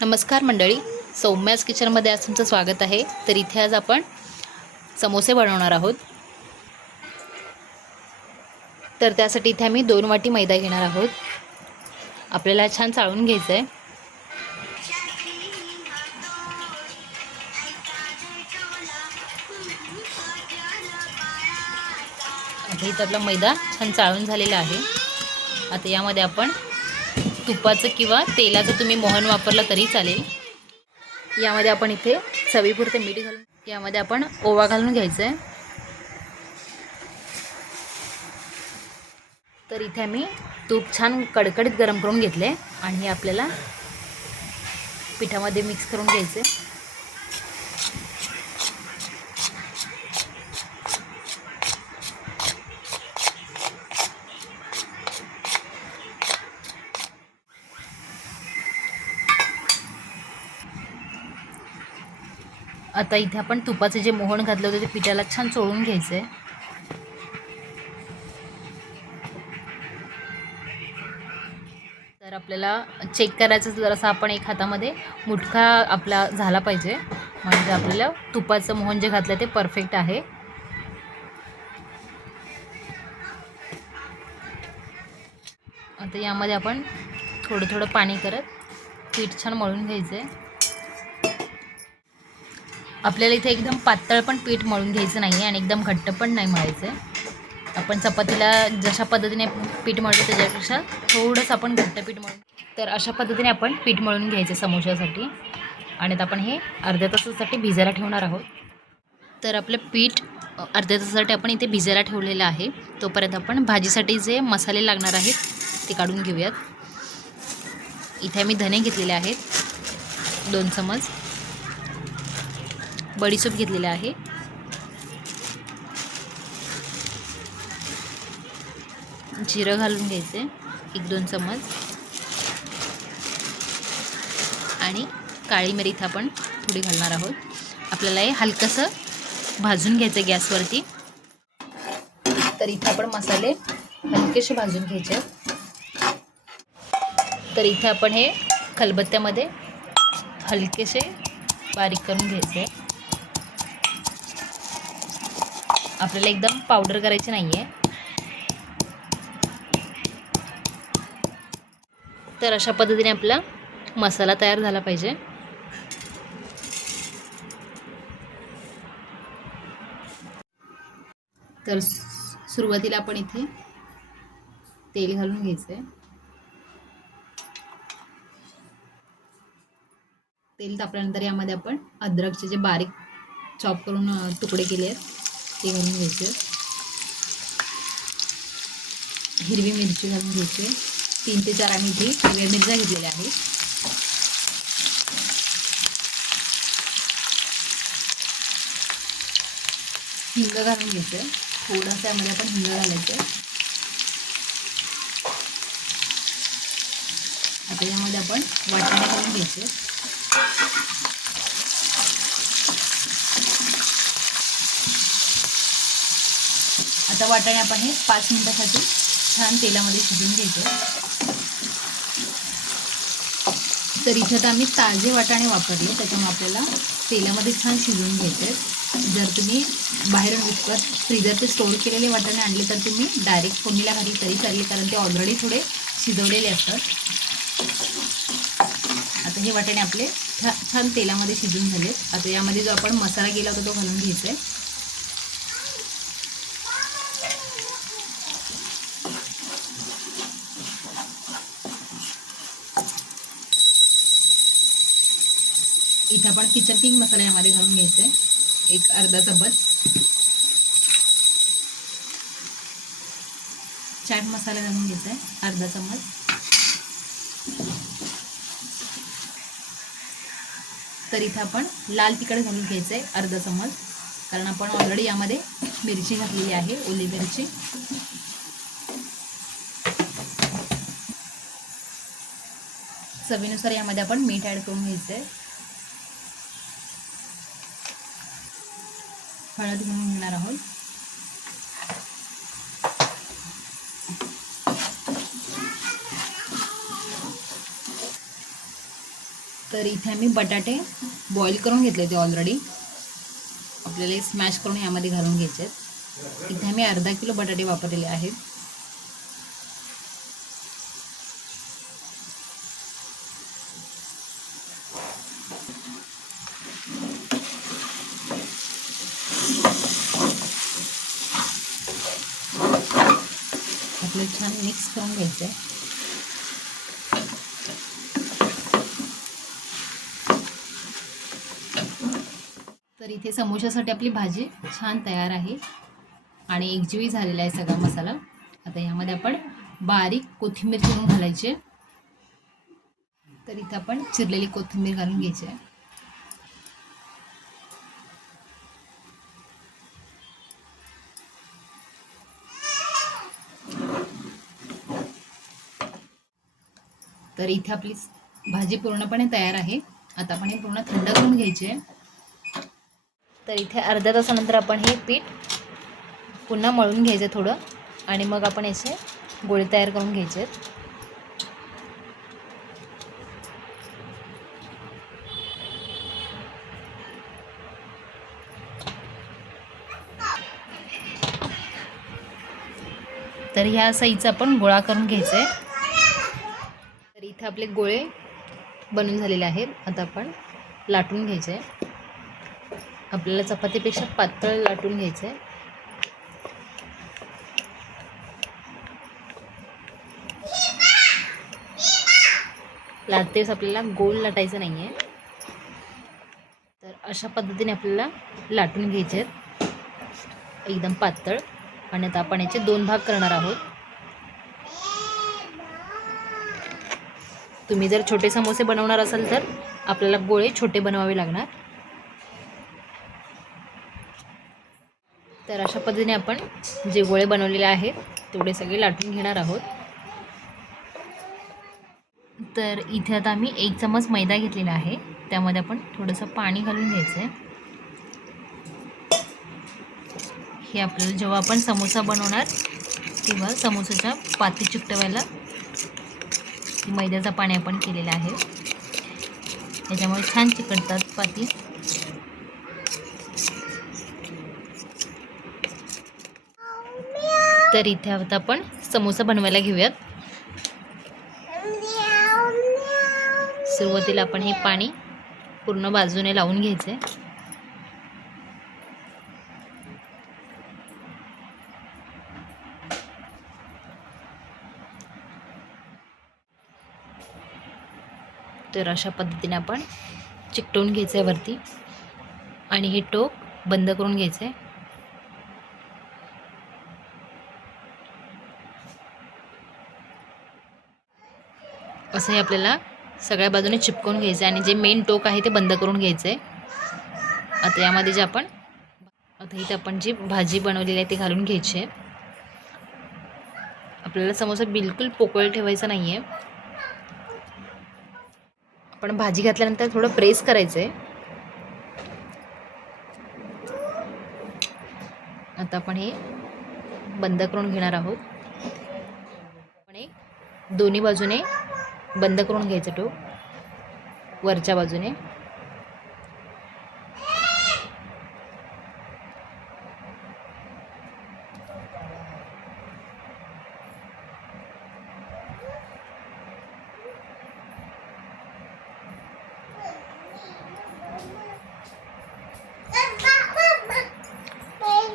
नमस्कार मंडळी. सौम्याज किचनमध्ये आज तुमचं स्वागत आहे. तर इथे आज आपण समोसे बनवणार आहोत. तर त्यासाठी इथे आम्ही दोन वाटी मैदा घेणार आहोत. आपल्याला छान चाळून घ्यायचं आहे आता इथं आपला मैदा छान चाळून झालेला आहे. आता यामध्ये आपण तुपाचं किंवा तेलाचं तुम्ही मोहन वापरलं तरी चालेल. यामध्ये आपण इथे चवीपुरते मीठ घालून यामध्ये आपण ओवा घालून घ्यायचं आहे तर इथे आम्ही तूप छान कडकडीत गरम करून घेतले आणि हे आपल्याला पिठामध्ये मिक्स करून घ्यायचे आता इथे आपण तुपाचे जे मोहन घातलं होतं ते पिठाला छान चोळून घ्यायचं. आहे तर आपल्याला चेक करायचं जरासा आपण एक हातामध्ये मुटखा आपला झाला पाहिजे. म्हणजे आपल्याला तुपाचं मोहन जे घातलं ते परफेक्ट आहे. आता यामध्ये आपण थोडं थोडं पाणी करत पीठ छान मळून घ्यायचं. आहे आपल्याला इथे एकदम पातळ पण पीठ मळून घ्यायचं नाही आहे आणि एकदम घट्ट पण नाही मळायचं आहे आपण चपातीला जशा पद्धतीने पीठ मळतो त्याच्यापेक्षा थोडंसं आपण घट्ट पीठ मळून तर अशा पद्धतीने आपण पीठ मळून घ्यायचं समोशासाठी. आणि आता आपण हे अर्ध्या तासासाठी भिजायला ठेवणार आहोत. तर आपलं पीठ अर्ध्या तासासाठी आपण इथे भिजायला ठेवलेलं आहे. तोपर्यंत आपण भाजीसाठी जे मसाले लागणार आहेत ते काढून घेऊयात. इथे मी धने घेतलेले आहेत. दोन चमच. बडीसोप घेतलेला आहे. जिरं घालून घ्यायचे एक दोन चमच आणि काळी मिरी इथं आपण थोडी घालणार आहोत. आपल्याला हे हलकंसं भाजून घ्यायचं आहे गॅसवरती. तर इथं आपण मसाले हलकेसे भाजून घ्यायचे. तर इथे आपण हे खलबत्त्यामध्ये हलकेसे बारीक करून घ्यायचे आहे. आपल्याला एकदम पावडर करायची नाही आहे तर अशा पद्धतीने आपला मसाला तयार झाला पाहिजे. तर सुरुवातीला आपण इथे तेल घालून घ्यायचं आहे तेल तापल्यानंतर यामध्ये आपण अद्रकचे जे बारीक चॉप करून तुकडे केले आहेत ते घालून घ्यायचे. हिरवी मिरची घालून घ्यायची. तीन ते चार आम्ही इथे हिरव्या मिरच्या घेतलेल्या आहेत. हिंग घालून घ्यायचं. थोडंसं यामध्ये आपण हिंग घालायचं. आता यामध्ये आपण वाटाणे घालून घ्यायचे. आता वाटाणे आपण हे पाच मिनिटासाठी छान तेलामध्ये शिजून घ्यायचे. तर इथं तर आम्ही ताजे वाटाणे वापरले त्याच्यामुळे आपल्याला तेलामध्ये छान शिजवून घ्यायचे. जर तुम्ही बाहेरून विकत फ्रीजरचे स्टोअर केलेले वाटाणे आणले तर तुम्ही डायरेक्ट फोडणीला घरी तरी चालेल कारण ते ऑलरेडी थोडे शिजवलेले असतात. आता हे वाटाणे आपले छान तेलामध्ये शिजून झाले आता यामध्ये जो आपण मसाला केला होता तो घालून घ्यायचा आहे इथं आपण किचन किंग मसाला यामध्ये घालून घ्यायचा आहे एक अर्धा चमच चाट मसाला घालून घ्यायचा आहे अर्धा चम्मच. तर इथं आपण लाल तिखट घालून घ्यायचं आहे अर्धा चम्मच. कारण आपण ऑलरेडी यामध्ये मिरची घातलेली आहे ओली मिरची. चवीनुसार यामध्ये आपण मीठ ॲड करून घ्यायचं आहे. हळद घालून घेणार आहोत. तर इथे आम्ही बटाटे बॉईल करून घेतले ते ऑलरेडी आपल्याला स्मॅश करून यामध्ये घालून घ्यायचे आहेत. इथे आम्ही अर्धा किलो बटाटे वापरलेले आहेत. आपल्याला छान मिक्स करून घ्यायचं आहे तर इथे समोशासाठी आपली भाजी छान तयार आहे. आणि एकजीवी झालेला आहे सगळा मसाला. आता यामध्ये आपण बारीक कोथिंबीर चिरून घालायची आहे. तर इथं आपण चिरलेली कोथिंबीर घालून घ्यायची आहे. तर इथे आपली भाजी पूर्णपणे तयार आहे. आता आपण हे पूर्ण थंड करून घ्यायची. आहे तर इथे अर्ध्या तासानंतर आपण हे पीठ पुन्हा मळून घ्यायचं थोडं आणि मग आपण याचे गोळे तयार करून घ्यायचे. आहेत तर ह्या साईजचा आपण गोळा करून घ्यायचा. आहे इथे आपले गोळे बनून झालेले आहेत. आता आपण लाटून घ्यायचे. आहे आपल्याला चपातीपेक्षा पातळ लाटून घ्यायचं. आहे लाटतेच आपल्याला गोल लाटायचं नाही आहे तर अशा पद्धतीने आपल्याला लाटून घ्यायचे आहेत एकदम पातळ. आणि आता आपण याचे दोन भाग करणार आहोत. तुम्ही जर छोटे समोसे बनवणार असाल तर आपल्याला गोळे छोटे बनवावे लागणार. तर अशा पद्धतीने आपण जे गोळे बनवलेले आहेत तेवढे सगळे लाटून घेणार आहोत. तर इथे आता आम्ही एक चमच मैदा घेतलेला आहे. त्यामध्ये आपण थोडंसं पाणी घालून घ्यायचं आहे हे आपल्याला जेव्हा आपण समोसा बनवणार तेव्हा समोसाच्या पाती चिकटवायला मैद्याचा पाणी आपण केलेलं आहे. त्याच्यामुळे छान चिकटतात पाती. तर इथे आता आपण समोसा बनवायला घेऊयात. सुरुवातीला आपण हे पाणी पूर्ण बाजूने लावून घ्यायचं आहे तर अशा पद्धतीने आपण चिकटवून घ्यायचं आहे वरती. आणि हे टोक बंद करून घ्यायचं आहे असं हे आपल्याला सगळ्या बाजूने चिपकवून घ्यायचं आहे आणि जे मेन टोक आहे ते बंद करून घ्यायचं आहे आता यामध्ये जे आपण आता इथे आपण जी भाजी बनवलेली आहे ती घालून घ्यायची आहे. आपल्याला समोसा बिलकुल पोकळ ठेवायचा नाही आहे पण भाजी घातल्यानंतर थोडं प्रेस करायचं आहे आता आपण हे बंद करून घेणार आहोत. आपण एक दोन्ही बाजूने बंद करून घ्यायचं टोप वरच्या बाजूने.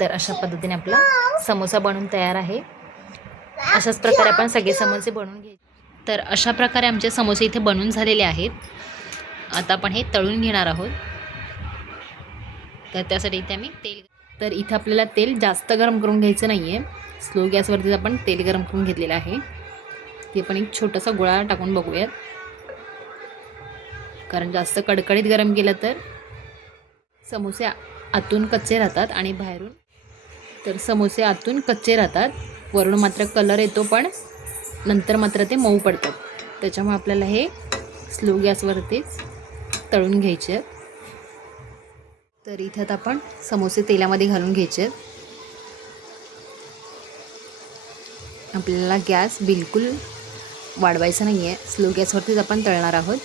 तर अशा पद्धतीने आपला समोसा बनवून तयार आहे. अशाच प्रकारे आपण सगळे समोसे बनवून घ्यायचे. तर अशा प्रकारे आमचे समोसे इथे बनवून झालेले आहेत. आता आपण हे तळून घेणार आहोत. तर त्यासाठी इथे आम्ही तेल तर इथे आपल्याला तेल जास्त गरम करून घ्यायचं नाही आहे स्लो गॅसवरतीच आपण तेल गरम करून घेतलेलं आहे. ते पण एक छोटासा गोळा टाकून बघूयात. कारण जास्त कडकडीत गरम केलं तर समोसे आतून कच्चे राहतात आणि बाहेरून तर समोसे आतून कच्चे राहतात. वरून मात्र कलर येतो पण नंतर मात्र ते मऊ पडतात. त्याच्यामुळे आपल्याला हे स्लो गॅसवरतीच तळून घ्यायचे आहेत. तर इथे आता आपण समोसे तेलामध्ये घालून घ्यायचे आहेत. आपल्याला गॅस बिलकुल वाढवायचा नाही आहे स्लो गॅसवरतीच आपण तळणार आहोत.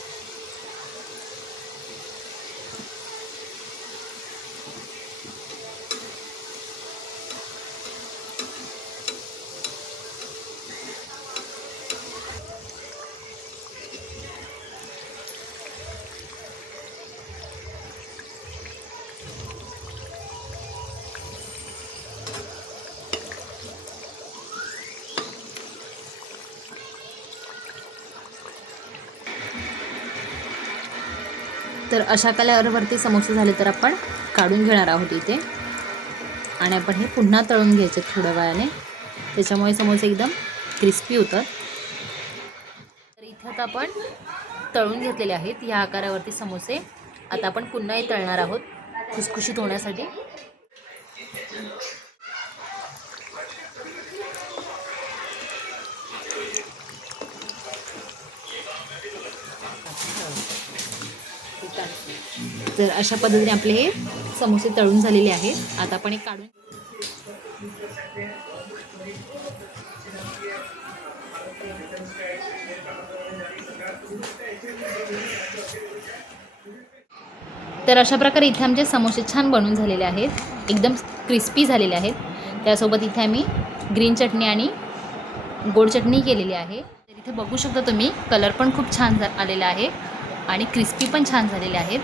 तर अशा कलरवरती समोसे झाले तर आपण काढून घेणार आहोत इथे. आणि आपण हे पुन्हा तळून घ्यायचे थोड्या वेळाने. त्याच्यामुळे समोसे एकदम क्रिस्पी होतात. तर इथं आता आपण तळून घेतलेले आहेत. या आकारावरती समोसे आता आपण पुन्हाही तळणार आहोत. खुसखुशीत होण्यासाठी. तर अशा पद्धतीने आपले हे समोसे तळून झालेले आहेत. आता आपण एक काढून तर अशा प्रकारे इथे आमचे समोसे छान बनून झालेले आहेत. एकदम क्रिस्पी झालेले आहेत. त्यासोबत इथे आम्ही ग्रीन चटणी आणि गोड चटणी केलेली आहे. तर इथे बघू शकता तुम्ही कलर पण खूप छान झा आलेला आहे आणि क्रिस्पी पण छान झालेले आहेत.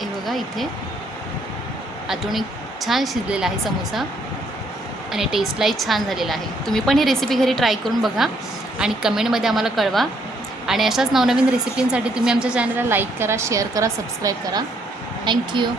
हे बघा इथे. आतून एक छान शिजलेला आहे समोसा. आणि टेस्टलाही छान झालेला आहे. तुम्ही पण ही रेसिपी घरी ट्राय करून बघा आणि कमेंटमध्ये आम्हाला कळवा. आणि अशाच नवनवीन रेसिपींसाठी तुम्ही आमच्या चॅनलला लाईक करा शेअर करा सबस्क्राईब करा. थँक्यू